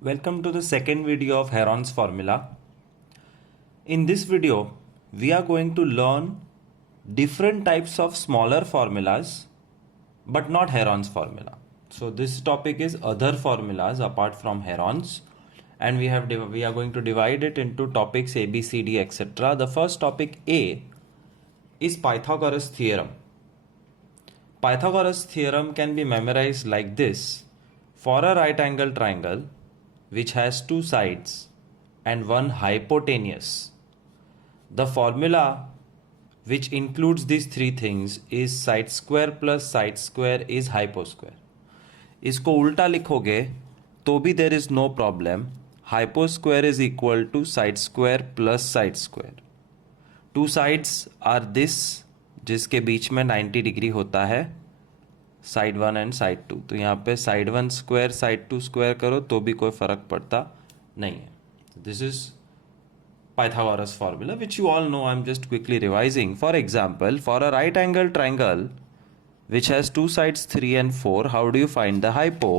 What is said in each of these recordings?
Welcome to the second video of Heron's formula. In this video, we are going to learn different types of smaller formulas, but not Heron's formula. So this topic is other formulas apart from Heron's, and we are going to divide it into topics A, B, C, D, etc. The first topic A is Pythagoras theorem. Pythagoras theorem can be memorized like this. For a right angle triangle which has two sides and one hypotenuse, the formula which includes these three things is side square plus side square is hyposquare. इसको उल्टा लिखोगे तो भी there is no problem. Hyposquare is equal to side square plus side square. Two sides are this, जिसके बीच में 90 degree होता है, side one and side two. तो यहाँ पे side one square side two square करो तो भी कोई फर्क पड़ता नहीं है. This is Pythagoras formula, which you all know. I'm just quickly revising. For example, for a right angle triangle which has two sides 3 and 4, how do you find the hypo?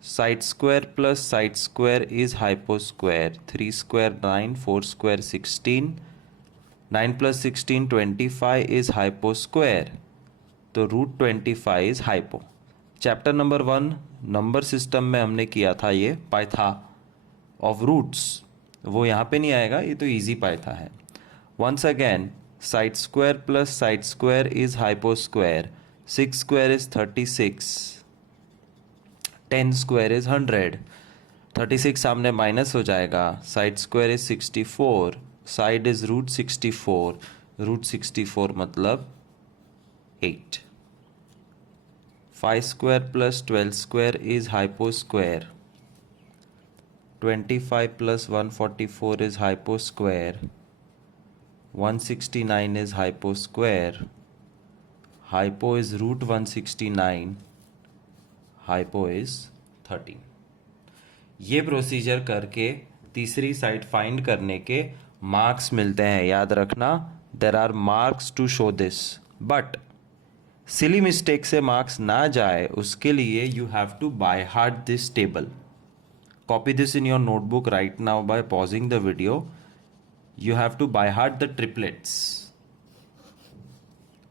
Side square plus side square is hyposquare. 3 square 9, 4 square 16, 9 plus 16 25 is hyposquare. तो root 25 is hypo. Chapter number 1 number system में हमने किया था ये पाइथा of roots, वो यहाँ पे नहीं आएगा, ये तो इजी पाइथा है. Once again, side square plus side square is hypo square. 6 square is 36, 10 square is 100. 36 सामने माइनस हो जाएगा. Side square is 64, side is root 64, root 64 मतलब 8. 5 square plus 12 square is hyposquare. 25 plus 144 is hyposquare. 169 is hyposquare. Hypo is root 169. Hypo is 13. ये procedure करके तीसरी side find करने के marks मिलते हैं. याद रखना, there are marks to show this, but silly mistake से मार्क्स ना जाए उसके लिए you have to by heart this table. Copy this in your notebook right now by pausing the video. You have to by heart the triplets.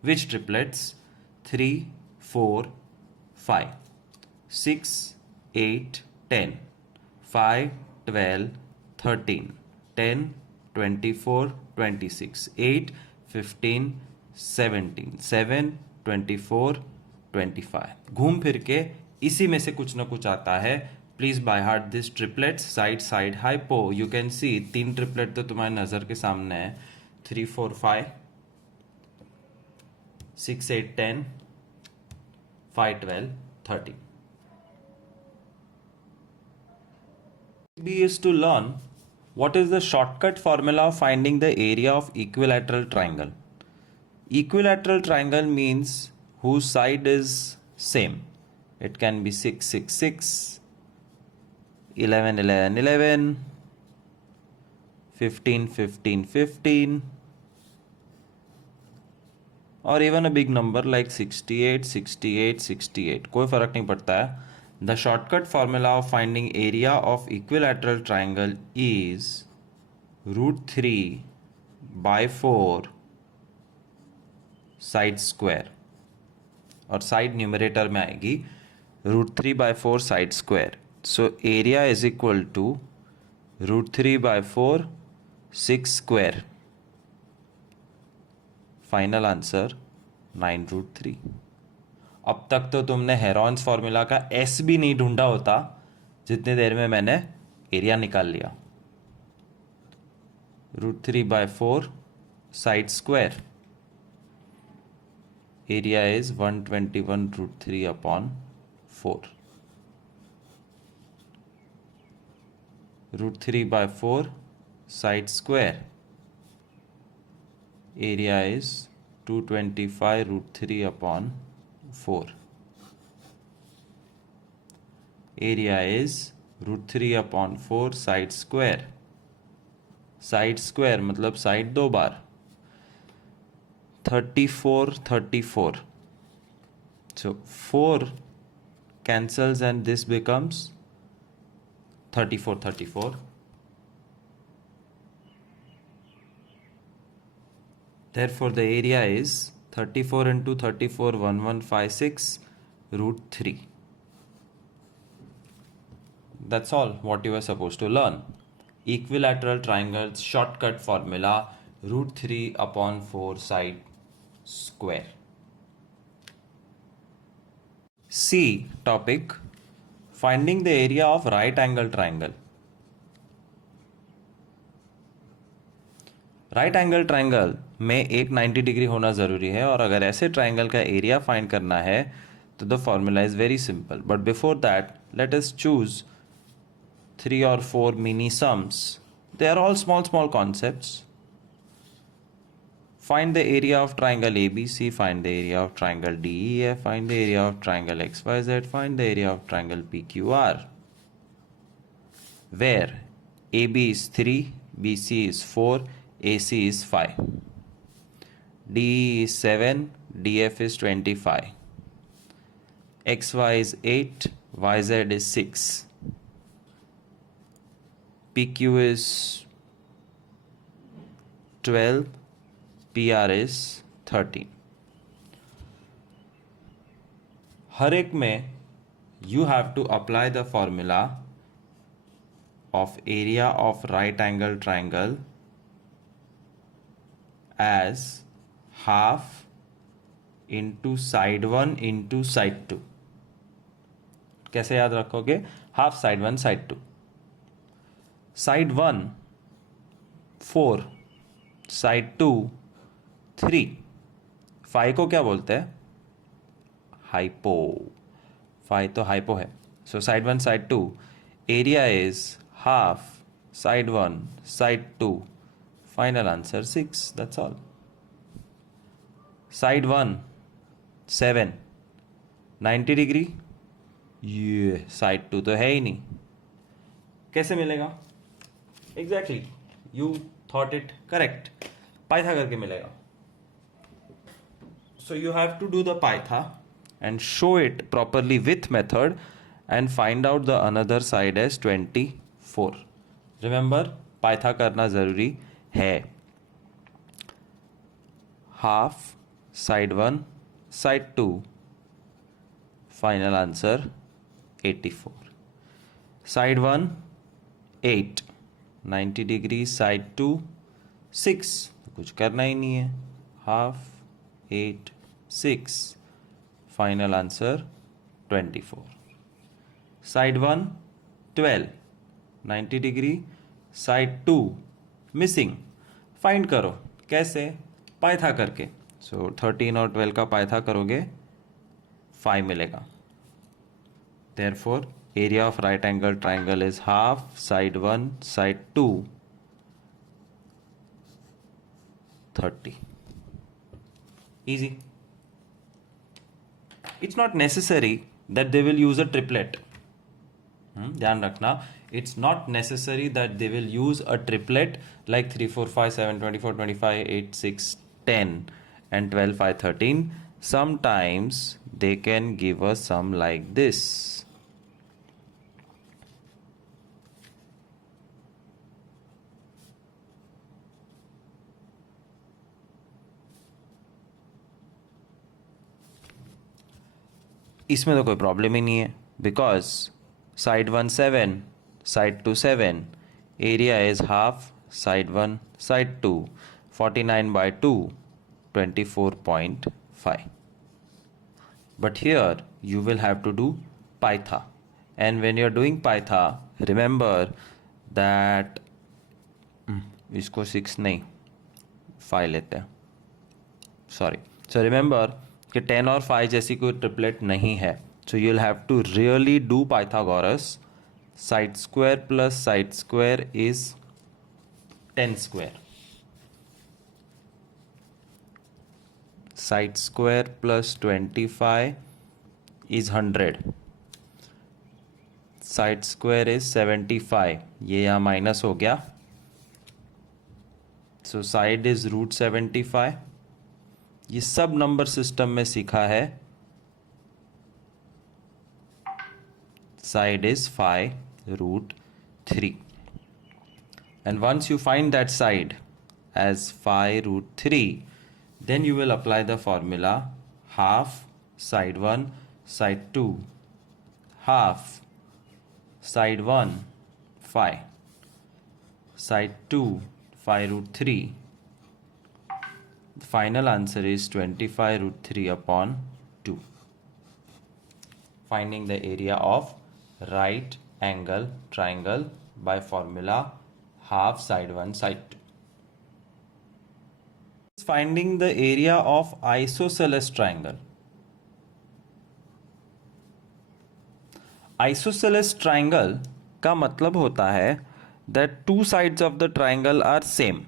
Which triplets? 3, 4, 5, 6, 8, 10, 5, 12, 13, 10, 24, 26, 8, 15, 17, 7, 24, 25. घूम फिर के इसी में से कुछ ना कुछ आता है. Please bye heart this triplets. Side side hypo. You can see 3 triplet तो तुम्हारे नजर के सामने है. 3, 4, 5, 6, 8, 10, 5, 12, 13. B is to learn what is the shortcut formula of finding the area of equilateral triangle. Equilateral triangle means whose side is same. It can be 6, 6, 6, 11, 11, 11, 15, 15, 15, or even a big number like 68, 68, 68. कोई फर्क नहीं पड़ता है. The shortcut formula of finding area of equilateral triangle is root 3 by 4 side square, और side numerator में आएगी root 3 by 4 side square. So area is equal to root 3 by 4 6 square. Final answer 9√3. अब तक तो तुमने हेरॉन्स फॉर्मूला का S भी नहीं ढूंढा होता जितनी देर में मैंने एरिया निकाल लिया. Root 3 by 4 side square. Area is 121√3 upon 4. Root 3 by 4 side square. Area is 225√3 upon 4. Area is root 3 upon 4 side square. Side square मतलब side 2 bar. 34, 34. So 4 cancels and this becomes 34. Therefore, the area is 34 into 34, 1156 root 3. That's all what you are supposed to learn. Equilateral triangles shortcut formula, root 3 upon 4 side square. C topic, finding the area of right angle triangle. Right angle triangle में एक 90 degree होना ज़रूरी है, और अगर ऐसे triangle का area find करना है तो the formula is very simple. But before that let us choose 3 or 4 mini sums. They are all small concepts. Find the area of triangle ABC, find the area of triangle DEF, find the area of triangle XYZ, find the area of triangle PQR. Where AB is 3, BC is 4, AC is 5. DE is 7, DF is 25. XY is 8, YZ is 6. PQ is 12, PR is 13. हर एक में you have to apply the formula of area of right angle triangle as half into side 1 into side 2. कैसे याद रखोगे? Half side 1 side 2. Side 1 4, side 2 3. 5 को क्या बोलते हैं? Hypo. 5 तो हाइपो है. So side 1 side 2, area is half side 1 side 2. Final answer 6. That's all. Side 1 7, 90 degree. ये साइड 2 तो है ही नहीं. कैसे मिलेगा? Exactly, you thought it correct. Pytha करके मिलेगा. So you have to do the paitha and show it properly with method and find out the another side as 24. Remember, paitha करना जरूरी है. Half side 1 side 2. Final answer 84. Side 1 8, 90 degree. Side 2 6, कुछ करना ही नहीं है. Half 8 6. Final answer 24. Side 1 12, 90 degree. Side 2 missing. Find करो. कैसे? पाइथा करके. सो 13 और 12 का पाइथा करोगे 5 मिलेगा. Therefore area of right angle triangle is half side 1 side 2 30. Easy. It's not necessary that they will use a triplet. ध्यान रखना, it's not necessary that they will use a triplet like 3 4 5 7 24 25 8 6 10 and 12 5 13. Sometimes they can give a sum like this. इसमें तो कोई problem ही नहीं है, because side 1 7, side 2 7, area is half side 1 side 2. 49/2 24.5. But here you will have to do paitha, and when you are doing paitha, remember that इसको 6 नहीं 5 लेते हैं, sorry. So remember कि 10 और 5 जैसी कोई ट्रिपलेट नहीं है. So you will have to really do Pythagoras. Side square plus side square is 10 square. Side square plus 25 is 100. Side square is 75. ये यहाँ माइनस हो गया. So side is root 75. ये सब नंबर सिस्टम में सीखा है. Side is 5 root 3. And once you find that side as phi root 3, then you will apply the formula half side 1 side 2 half side 1 phi side 2 phi root 3. The final answer is 25 root 3 upon 2. Finding the area of right angle triangle by formula half side 1 side 2. Finding the area of isosceles triangle. Isosceles triangle का मतलब होता है that two sides of the triangle are same.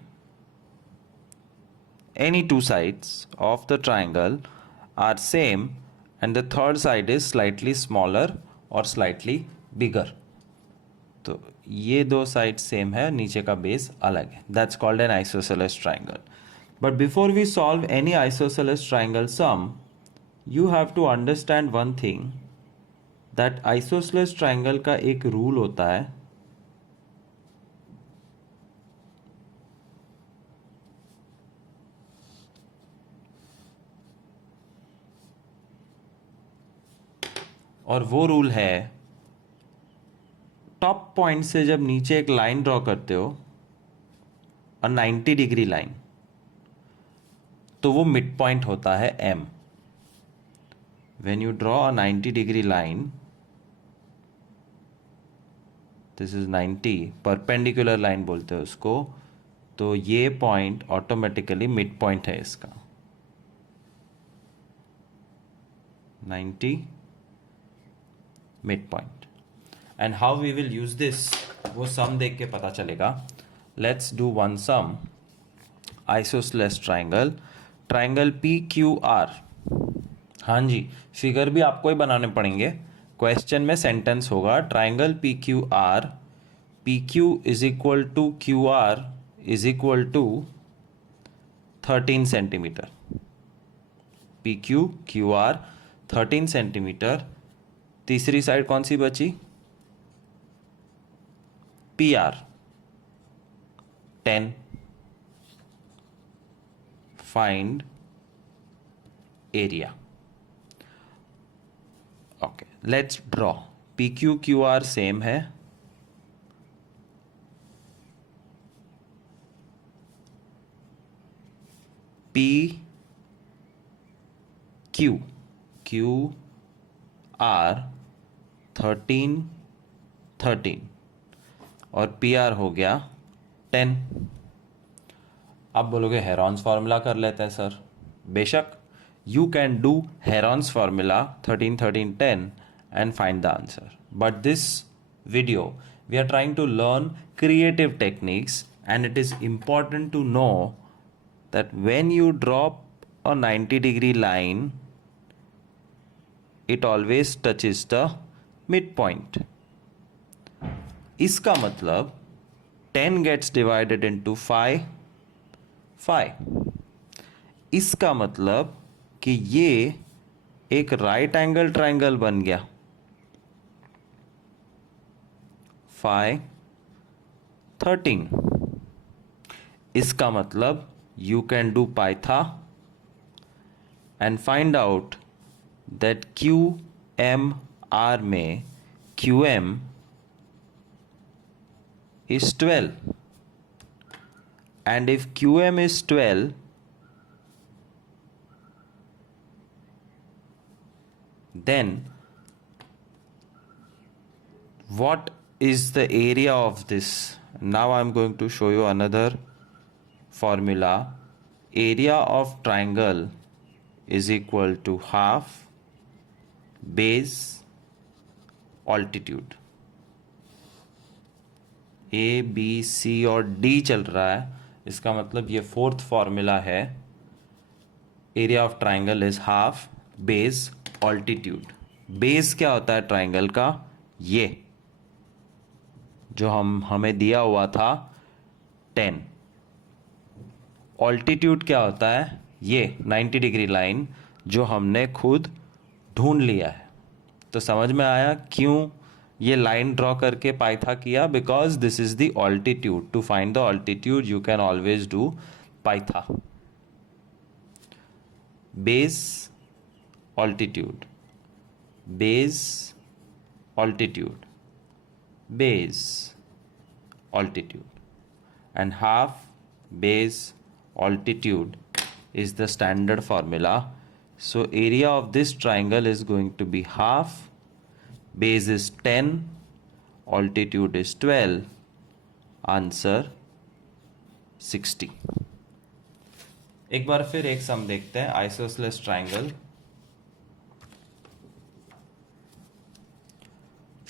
Any two sides of the triangle are same and the third side is slightly smaller or slightly bigger. तो ये दो side same है, नीचे का बेस अलग है. That's called an isosceles triangle. But before we solve any isosceles triangle sum, you have to understand one thing, that isosceles triangle का एक रूल होता है, और वो रूल है टॉप पॉइंट से जब नीचे एक लाइन ड्रॉ करते हो और 90 डिग्री लाइन, तो वो मिड पॉइंट होता है M. When you draw a 90 degree line, this is 90, perpendicular line बोलते हैं उसको, तो ये पॉइंट ऑटोमेटिकली मिड पॉइंट है इसका. 90 mid point. And how we will use this, वो सम देख के पता चलेगा. Let's do one sum. Isosceles triangle, triangle PQR. हाँ जी, फिगर भी आपको ही बनाने पड़ेंगे. क्वेश्चन में सेंटेंस होगा triangle PQR, PQ is equal to QR is equal to 13 centimetre. PQ QR 13 centimetre. तीसरी साइड कौन सी बची? PR 10. Find area. Okay, let's draw. PQQR same है. QR 13 13 और PR हो गया 10. आप बोलोगे हेरॉन्स फार्मूला कर लेते हैं सर. बेशक, you can do Heron's formula 13 13 10 and find the answer. But this video we are trying to learn creative techniques, and it is important to know that when you drop a 90 degree line, it always touches the midpoint. इसका मतलब 10 gets divided into 5. इसका मतलब कि ये एक right angle triangle बन गया. 5 13. इसका मतलब you can do Pytha and find out that QMR में QM is 12, and if QM is 12, then what is the area of this? Now I am going to show you another formula. Area of triangle is equal to half base altitude. A B C और D चल रहा है, इसका मतलब ये fourth formula है. Area of triangle is half base altitude. Base क्या होता है ट्राइंगल का? ये जो हमें दिया हुआ था 10. ऑल्टीट्यूड क्या होता है? ये 90 डिग्री लाइन जो हमने खुद ढूंढ लिया है. तो समझ में आया क्यों ये लाइन ड्रॉ करके पाइथा किया because this is the altitude. To find the altitude you can always do Pytha. Base altitude, base altitude, base altitude, and half base altitude is the standard formula. So area of this triangle is going to be half, base is 10, altitude is 12, answer 60. एक बार फिर एक सम देखते हैं. Isosceles triangle.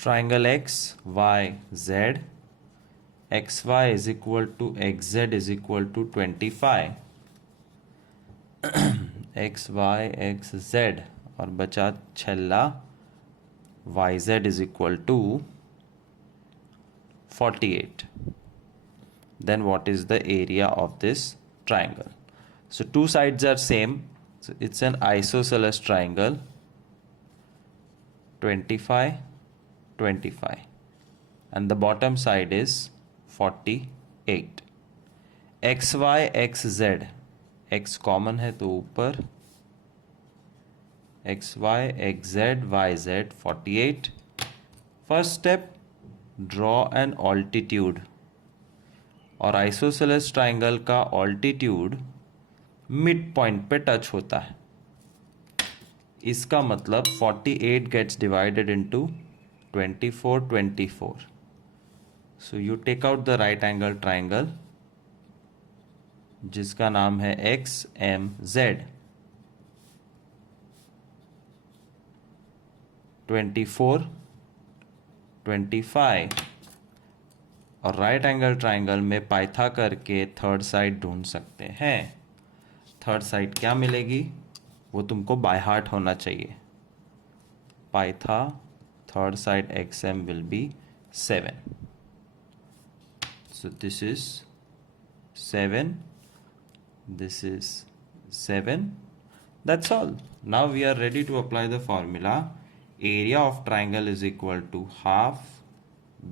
Triangle x, y, z. xy is equal to xz is equal to 25. x, y, x, z और बचा छल्ला yz is equal to 48. Then what is the area of this triangle? So two sides are same. So it's an isosceles triangle. 25, 25, and the bottom side is 48. xy xz, x common है तो ऊपर xy xz yz 48. First step, draw an altitude. और isosceles triangle का altitude mid point पे touch होता है. इसका मतलब 48 gets divided into 24, 24. So you take out the right angle triangle जिसका नाम है XMZ. 24, 25 और राइट एंगल ट्राइंगल में पाइथा करके थर्ड साइड ढूंढ सकते हैं. थर्ड साइड क्या मिलेगी वो तुमको बाय हार्ट होना चाहिए. पाइथा third side xm will be 7. So this is 7, this is 7. That's all. Now we are ready to apply the formula. Area of triangle is equal to half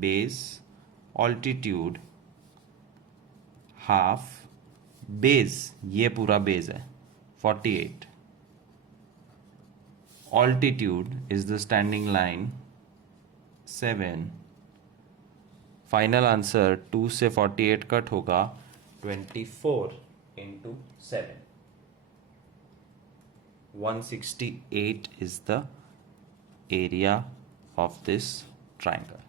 base altitude half base, ये पूरा base है 48. Altitude is the standing line 7. Final answer 2 से 48 cut होगा 24 into 7. 168 is the area of this triangle.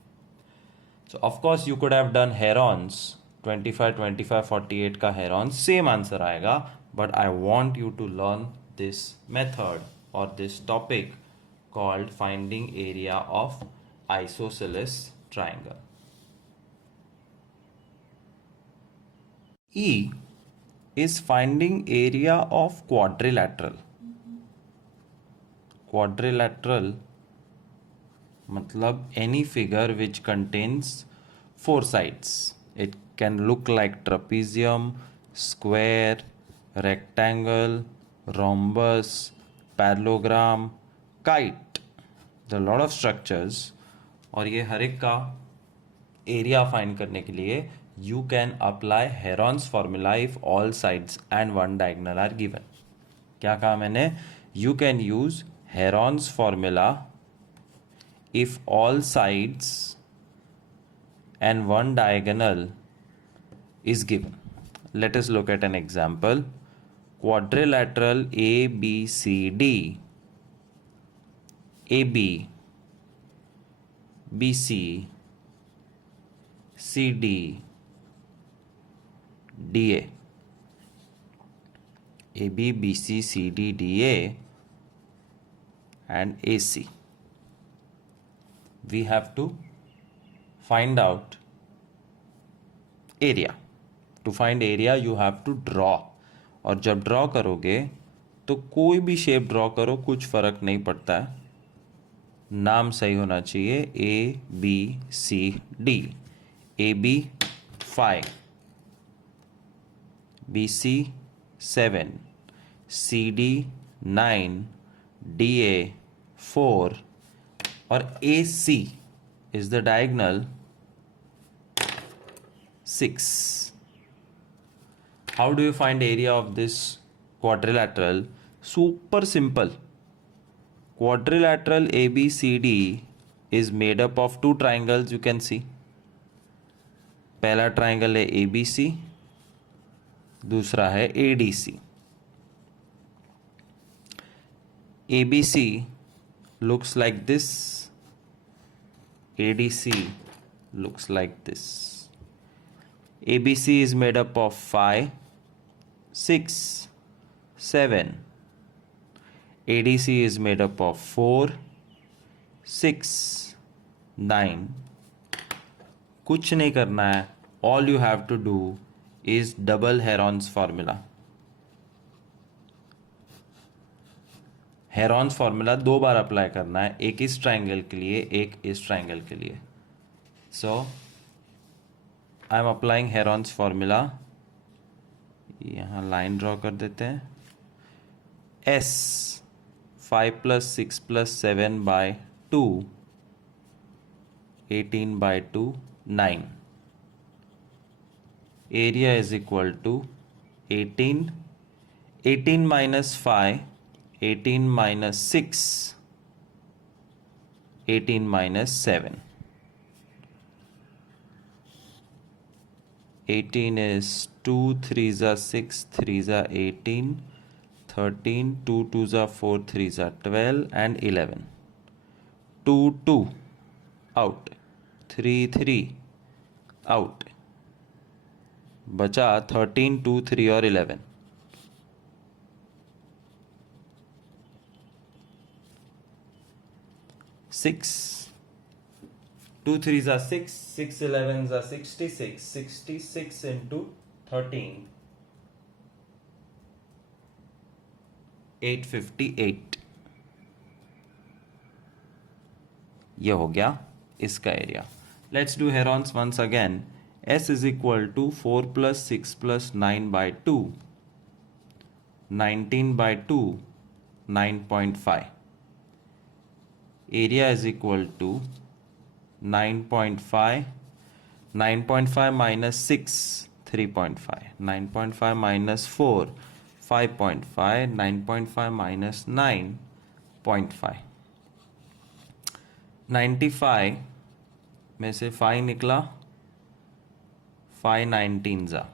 So of course you could have done herons. 25, 25, 48 का herons same answer आएगा. But I want you to learn this method or this topic called finding area of isosceles triangle. E is finding area of quadrilateral. Quadrilateral मतलब any figure which contains 4 sides. It can look like trapezium, square, rectangle, rhombus, parallelogram, kite. There are a lot of structures. और ये हर एक का area find करने के लिए you can apply Heron's formula if all sides and one diagonal are given. क्या कहा मैंने? You can use Heron's formula if all sides and one diagonal is given. Let us look at an example. Quadrilateral ABCD, AB, BC, CD, DA. AB, BC, CD, DA and AC. We have to find out area. To find area you have to draw. और जब draw करोगे तो कोई भी shape draw करो, कुछ फर्क नहीं पड़ता है, नाम सही होना चाहिए. A B C D. A B 5, B C 7, C D 9, D A 4 और A C is the diagonal 6. How do you find area of this quadrilateral? Super simple. Quadrilateral ABCD is made up of two triangles, you can see. पहला triangle है ABC, दूसरा है ADC. ABC looks like this, ADC looks like this. ABC is made up of 5, 6, 7. ADC is made up of 4, 6, 9. कुछ नहीं करना है. All you have to do is double Heron's formula. Heron's formula 2 bar apply करना है, एक इस triangle के लिए, एक इस ट्राइंगल के लिए. So I am applying Heron's formula. यहाँ लाइन ड्रॉ कर देते हैं. S 5 + 6 + 7 by 2, 18 by 2, 9. Area is equal to 18, 18 minus 5, 18 minus 6, 18 minus 7. 18 is 2 3s are 6, 3s are 18, 13, 2 2s are 4, 3s are 12 and 11. 2 2 out, 3 3 out. बचा 13, 2, 3 और 11. Six. 2 3s are 6, 6 11s are 66, 66 into 13, 858. ये हो गया इसका area. Let's do Heron's once again. S is equal to 4 + 6 + 9 by 2, 19 by 2, 9.5. Area is equal to 9.5, 9.5 minus 6, 3.5, 9.5 minus 4, 5.5, 9.5 minus 9.5. 95 में से 5 निकला, 5 19s are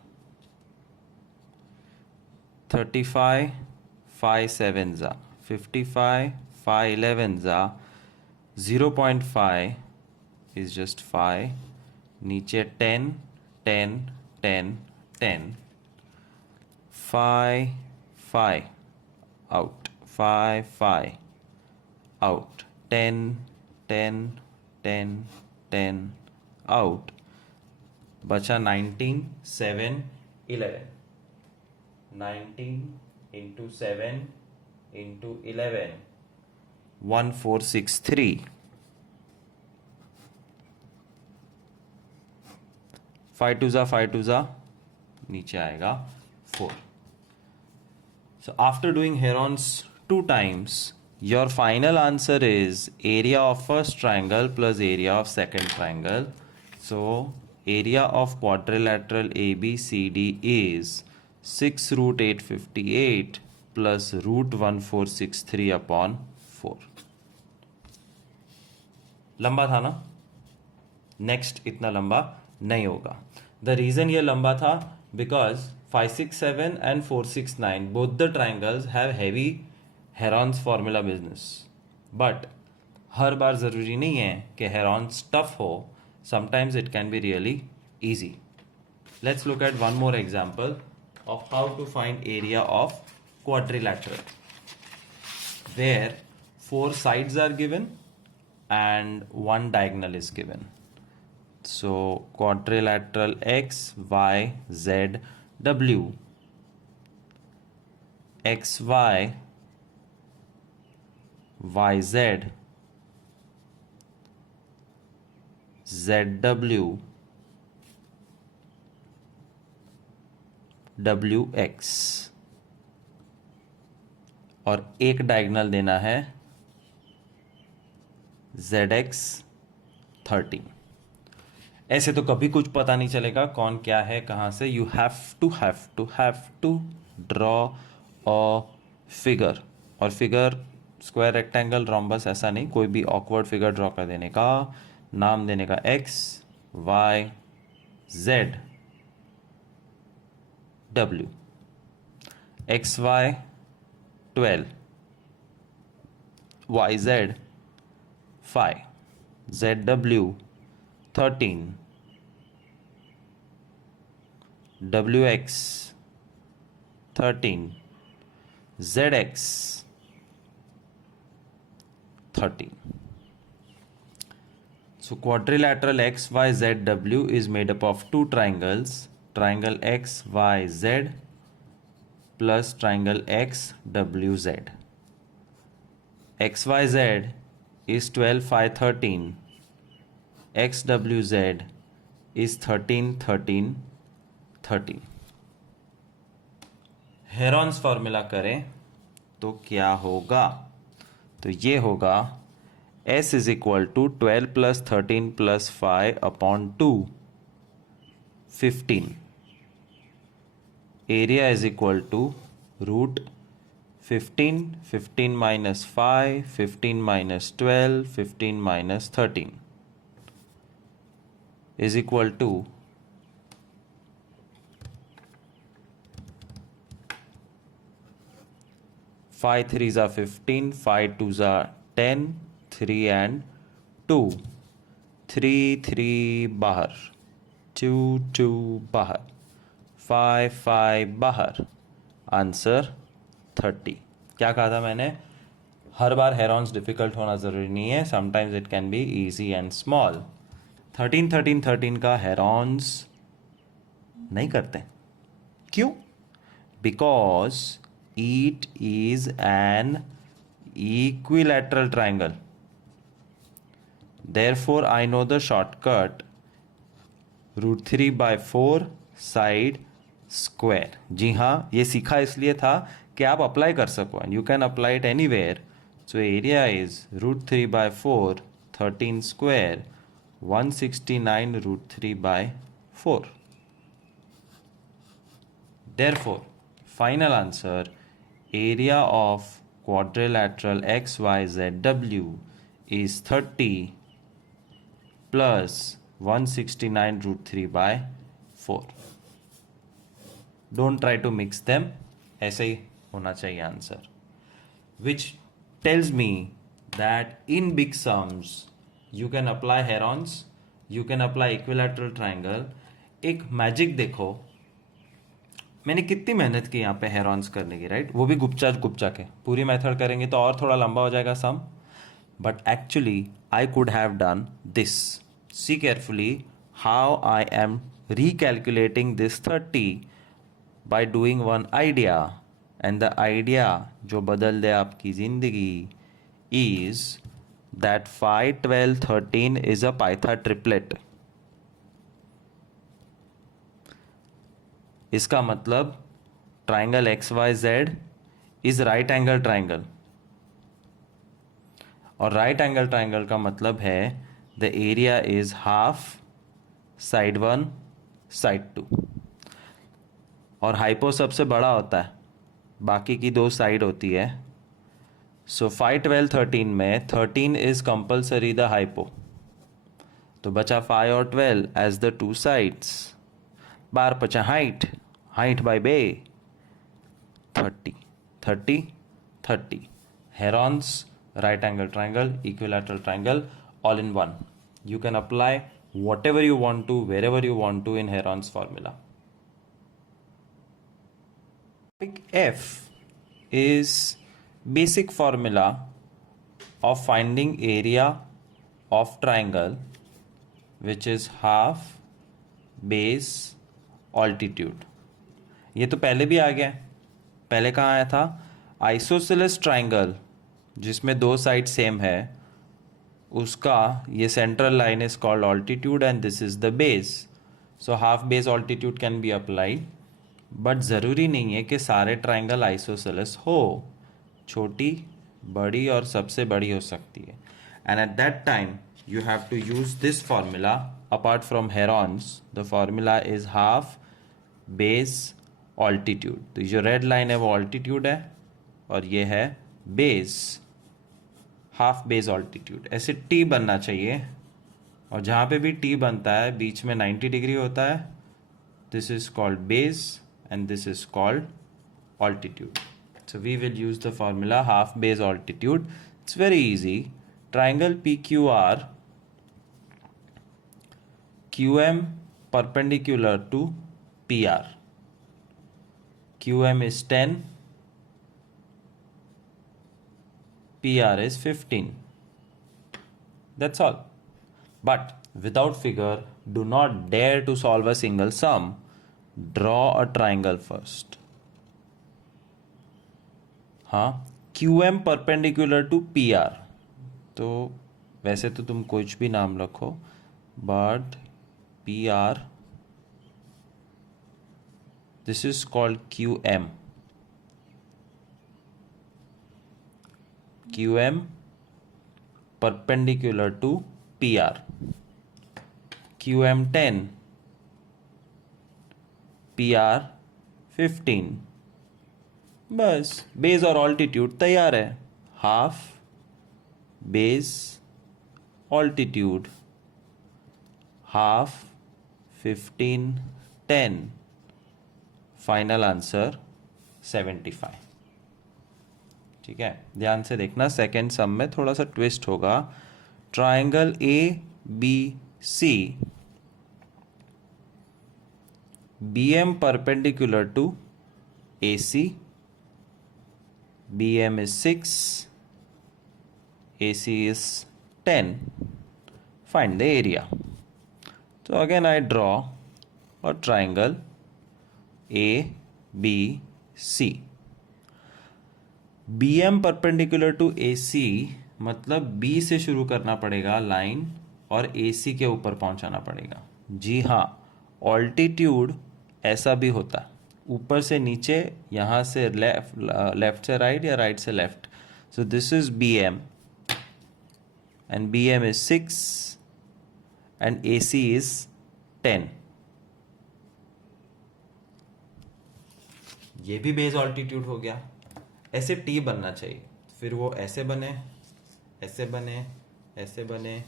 35, 5 7s are 55, 5 11s are 0.5 is just 5. नीचे 10, 10, 10, 10. 5, 5 out, 5, 5 out. 10, 10, 10, 10 out. बचा 19, 7, 11. 19 into 7 into 11, 1463. 5 2s are 5 2s are नीचे आएगा 4. So after doing Heron's 2 times, your final answer is area of first triangle plus area of second triangle. So area of quadrilateral ABCD is 6 root 858 plus root 1463 upon 4. लंबा था ना? Next इतना लंबा नहीं होगा. The reason ये लंबा था because 567 and 469 both the triangles have heavy Heron's formula business. But हर बार ज़रूरी नहीं है कि Heron's tough हो. Sometimes it can be really easy. Let's look at one more example of how to find area of quadrilateral, where 4 sides are given and 1 diagonal is given. So quadrilateral X, Y, Z, W. X, Y, Y, Z, Z, W, W, X. और एक diagonal देना है ZX, 13। ऐसे तो कभी कुछ पता नहीं चलेगा कौन क्या है कहाँ से। You have to draw a figure, और फिगर स्क्वायर, रेक्टेंगल, रोम्बस, ऐसा नहीं, कोई भी ऑकवर्ड फिगर ड्रॉ कर देने का, नाम देने का X Y Z W. X Y 12, Y Z 5, Z W 13, W X 13, Z X 13. So quadrilateral XYZW is made up of two triangles, triangle XYZ plus triangle XWZ. XYZ is 12, 5, 13. XWZ is 13, 13, 13. Heron's formula करें तो क्या होगा? तो ये होगा S is equal to 12 plus 13 plus 5 upon 2, 15. Area is equal to root 15, 15 minus 5, 15 minus 12, 15 minus 13 is equal to 5 3s are 15, 5 2s are 10, 3 and 2, 3 3 बाहर, 2 2 बाहर, 5 5 बाहर, आंसर 30। क्या कहा था मैंने? हर बार हेरॉन्स डिफिकल्ट होना ज़रूरी नहीं है, sometimes it can be easy and small. 13 13 13 का हेरॉन्स नहीं करते, क्यों? Because it is an equilateral triangle. Therefore, I know the shortcut root 3 by 4 side square. जी हाँ, ये सीखा इसलिए था कि आप अप्लाई कर सको, and you can apply it anywhere. So area is root 3 by 4, 13 square, 169 root 3 by 4. Therefore, final answer, area of quadrilateral XYZW is 30 plus 169 root 3 by 4. Don't try to mix them, ऐसे ही होना चाहिए answer, which tells me that in big sums you can apply herons, you can apply equilateral triangle. एक magic देखो, मैंने कितनी मेहनत की यहाँ पे हेरॉन्स करने की, राइट? वो भी गुपचा के, पूरी मेथड करेंगे तो और थोड़ा लंबा हो जाएगा सम, but actually I could have done this. See carefully how I am recalculating this 30 by doing one idea, and the idea जो बदल दे आपकी ज़िंदगी is that 5 12 13 is a Python triplet. इसका मतलब triangle X Y Z is right angle triangle, और right angle triangle का मतलब है the area is half side 1 side 2, और हाइपो सबसे बड़ा होता है, बाकी की 2 साइड होती है. सो 5 12 13 में 13 इज कंपल्सरी द हाइपो, तो बचा 5 और 12 एज द 2 साइड्स. 12 पचा हाइट बाय बे 30 30 30. Heron's right angle triangle, equilateral triangle, all in one. You can apply whatever you want to, wherever you want to in Heron's formula. Topic F is basic formula of finding area of triangle, which is half base altitude. ये तो पहले भी आ गया. पहले कहाँ आया था? Isosceles triangle जिसमें 2 साइड सेम है, उसका ये central line is called altitude and this is the base. So half base altitude can be applied, but ज़रूरी नहीं है कि सारे ट्राइंगल आइसोसेलेस हो. छोटी, बड़ी और सबसे बड़ी हो सकती है. And at that time you have to use this formula. Apart from herons, the formula is half base altitude. तो जो रेड लाइन है वो ऑल्टीट्यूड है और ये है बेस, हाफ बेस ऑल्टीट्यूड. ऐसे टी बनना चाहिए और जहाँ पे भी टी बनता है बीच में 90 डिग्री होता है. This is called base and this is called altitude. So we will use the formula half base altitude. It's very easy. Triangle PQR, QM perpendicular to PR. QM is 10, PR is 15. That's all. But without figure, do not dare to solve a single sum. Draw a triangle first. हाँ, Q M perpendicular to P R. तो वैसे तो तुम कुछ भी नाम रखो, but P R, this is called Q M. Q M perpendicular to P R. Q M 10, P R 15. बस बेस और ऑल्टीट्यूड तैयार है. Half base altitude, half 15 10, final answer 75. ठीक है, ध्यान से देखना. सेकेंड सम में थोड़ा सा ट्विस्ट होगा. Triangle A B C, B M perpendicular to A C. BM is 6, AC is 10. Find the area. So again I draw a triangle ABC. BM perpendicular to AC मतलब B से शुरू करना पड़ेगा line और AC के ऊपर पहुंचाना पड़ेगा. जी हाँ, ऑल्टीट्यूड ऐसा भी होता है, ऊपर से नीचे, यहाँ से लेफ्ट से राइट या राइट से left. So this is B M and B M is 6 and A C is 10. ये भी बेस ऑल्टीट्यूड हो गया. ऐसे टी बनना चाहिए, फिर वो ऐसे बने, ऐसे बने, ऐसे बने,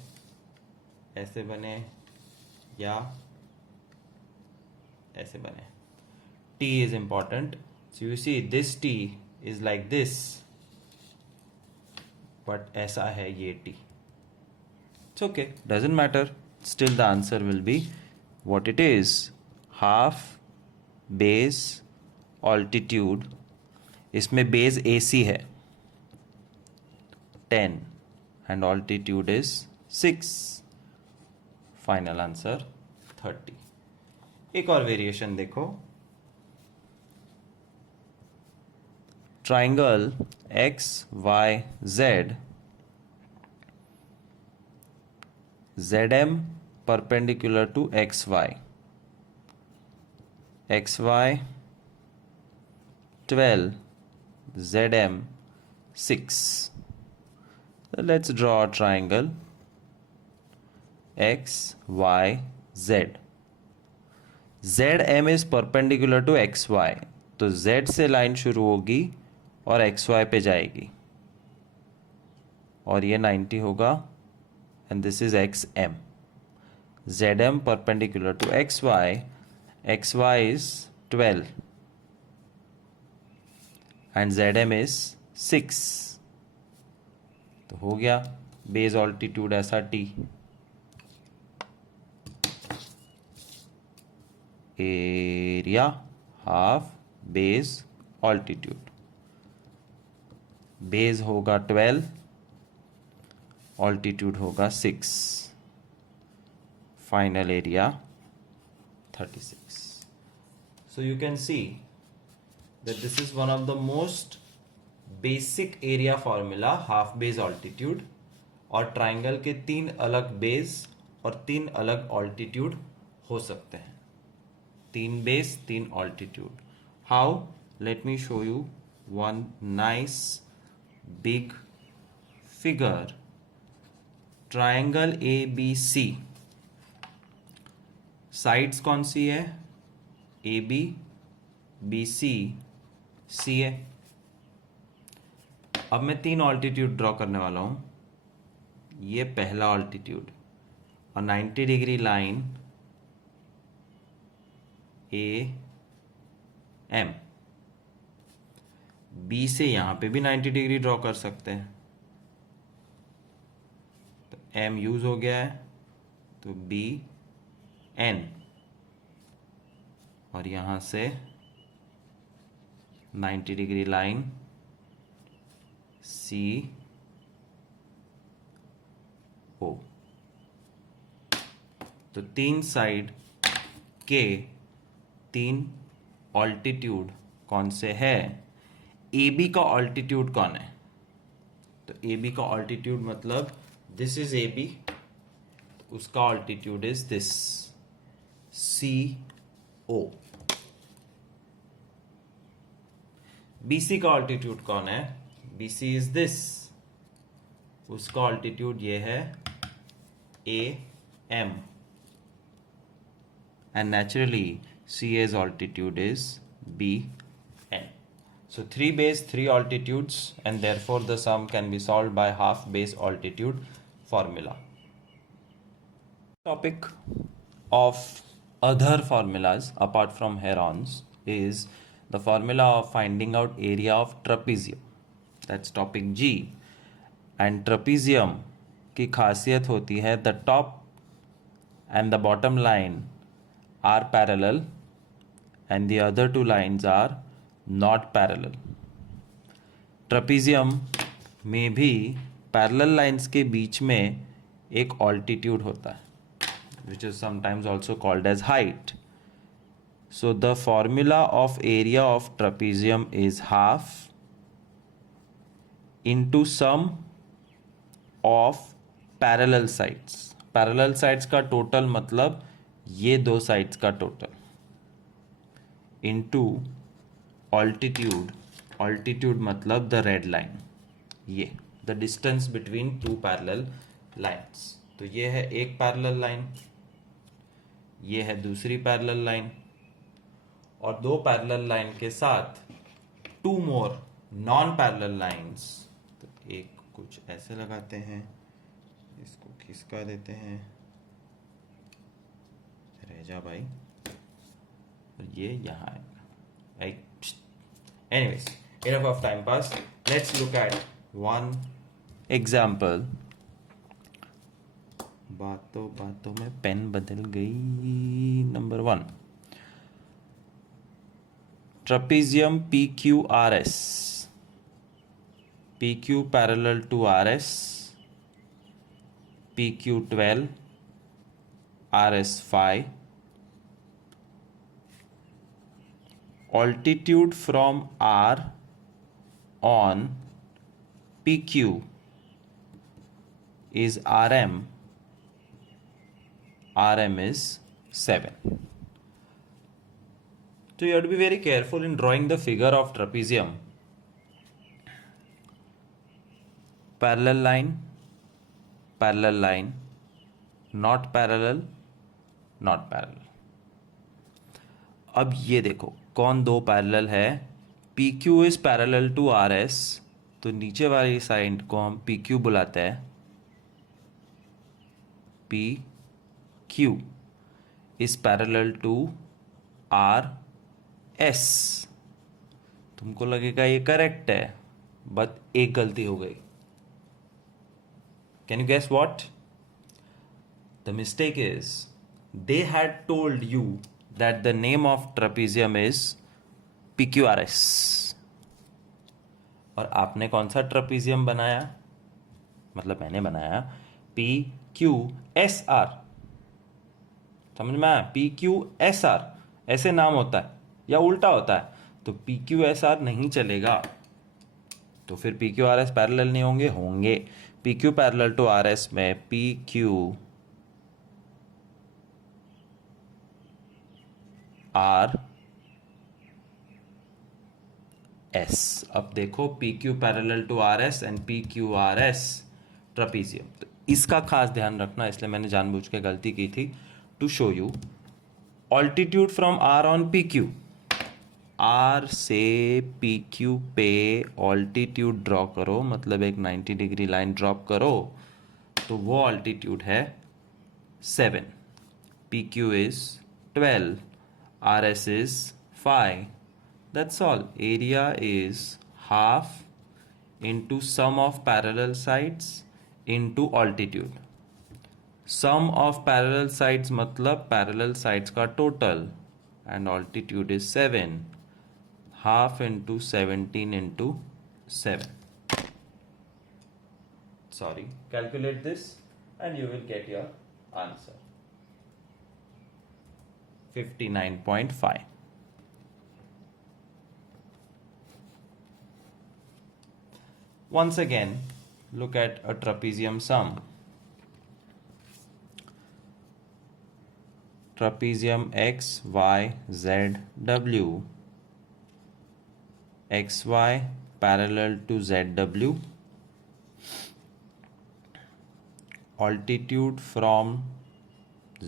ऐसे बने या ऐसे बने. T is important. So you see this T is like this, but ऐसा है ये T. It's okay, doesn't matter. Still the answer will be what it is. Half base altitude. इसमें base AC है 10 and altitude is 6. Final answer 30. एक और variation देखो. Triangle XYZ, ZM perpendicular to XY, XY 12, ZM 6. So let's draw a triangle XYZ. ZM is perpendicular to XY, तो Z से line शुरू होगी और XY पे जाएगी और ये 90 होगा and this is XM. ZM perpendicular to XY, XY is 12 and ZM is 6. तो हो गया बेस ऑल्टीट्यूड ऐसा T. Area half base altitude. Base होगा 12, ऑल्टीट्यूड होगा 6. Final area 36. So you can see that this is one of the most basic area formula, half base altitude. और triangle के 3 अलग base और 3 अलग ऑल्टीट्यूड हो सकते हैं. 3 base 3 altitude. How? Let me show you one nice big figure triangle A B C, sides कौन सी है? ए बी, बी सी, सी है। अब मैं 3 ऑल्टीट्यूड ड्रॉ करने वाला हूं। ये पहला ऑल्टीट्यूड और 90 degree line A M. B से यहां पे भी 90 डिग्री ड्रॉ कर सकते हैं, तो एम यूज हो गया है, तो बी एन, और यहां से 90 डिग्री लाइन सी ओ। तो 3 साइड के 3 ऑल्टीट्यूड कौन से है? ए बी का ऑल्टीट्यूड कौन है? तो ए बी का ऑल्टीट्यूड मतलब दिस इज ए बी, उसका altitude is this C O. BC का ऑल्टीट्यूड कौन है? BC इज दिस, उसका ऑल्टीट्यूड ये है A M, and naturally CA's altitude is BN. So 3 base 3 altitudes, and therefore the sum can be solved by half base altitude formula. Topic of other formulas apart from herons is the formula of finding out area of trapezium. That's topic G. And trapezium की खासियत होती है the top and the bottom line are parallel and the other 2 lines are not parallel. Trapezium में भी parallel lines के बीच में एक altitude होता है which is sometimes also called as height. So the formula of area of trapezium is half into sum of parallel sides. Parallel sides का total मतलब ये 2 साइड्स का टोटल इनटू ऑल्टीट्यूड, ऑल्टीट्यूड मतलब द रेड लाइन, ये the distance between 2 parallel lines. तो ये है एक पैरेलल लाइन, ये है दूसरी पैरेलल लाइन, और 2 पैरेलल लाइन के साथ 2 मोर नॉन पैरेलल लाइंस। तो एक कुछ ऐसे लगाते हैं, इसको खिसका देते हैं, रह जा भाई, और ये यहाँ आएगा, right? Anyways, enough of time pass. Let's look at one example. बातों बातों में पेन बदल गई। Number 1, trapezium PQRS. PQ parallel to RS, PQ12, RS 5. Altitude from R on PQ is RM. RM is 7. So you have to be very careful in drawing the figure of trapezium. Parallel line, not parallel, not parallel. अब ये देखो कौन 2 parallel है? PQ is parallel to RS, तो नीचे वाली side को हम PQ बुलाते हैं, PQ is parallel to RS। तुमको लगेगा ये करेक्ट है, बट एक गलती हो गई। Can you guess what? The mistake is they had told you that the name of trapezium is PQRS, और आपने कौन सा ट्रपीजियम बनाया? मतलब मैंने बनाया PQSR। समझ में आया? PQSR ऐसे नाम होता है या उल्टा होता है, तो PQSR नहीं चलेगा। तो फिर PQRS पैरेलल नहीं होंगे? होंगे। PQ पैरेलल टू RS में PQRS। अब देखो PQ parallel to RS and PQRS trapezium, तो इसका खास ध्यान रखना, इसलिए मैंने जानबूझ के गलती की थी। To show you, altitude from R on P Q, R से पी क्यू पे ऑल्टीट्यूड ड्रॉ करो, मतलब एक 90 डिग्री लाइन ड्रॉप करो, तो वो ऑल्टीट्यूड है 7, P Q is 12, R S is 5. That's all. Area is half into sum of parallel sides into altitude. Sum of parallel sides मतलब parallel sides का total, and altitude is 7. Half into 17 into 7. Sorry. Calculate this and you will get your answer. 59.5. Once again, look at a trapezium sum. Trapezium X, Y, Z, W. XY parallel to ZW. Altitude from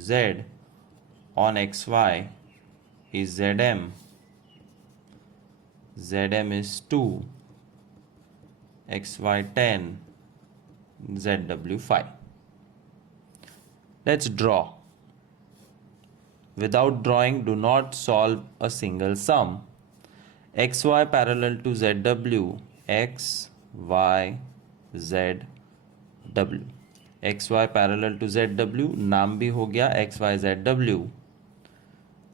Z on XY is ZM. ZM is 2. XY 10, ZW 5. Let's draw. Without drawing, do not solve a single sum. XY parallel to ZW, X, Y, Z, W. XY parallel to ZW, नाम भी हो गया XY ZW.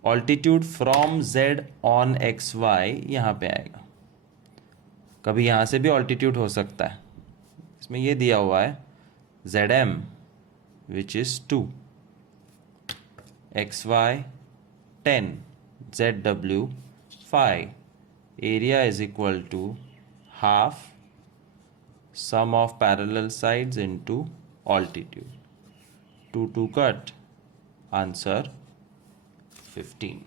Altitude from Z on XY यहाँ पे आएगा, कभी यहाँ से भी ऑल्टीट्यूड हो सकता है। इसमें ये दिया हुआ है ZM which is 2, XY 10, ZW 5. Area is equal to half sum of parallel sides into altitude. 2 2 cut, answer 15.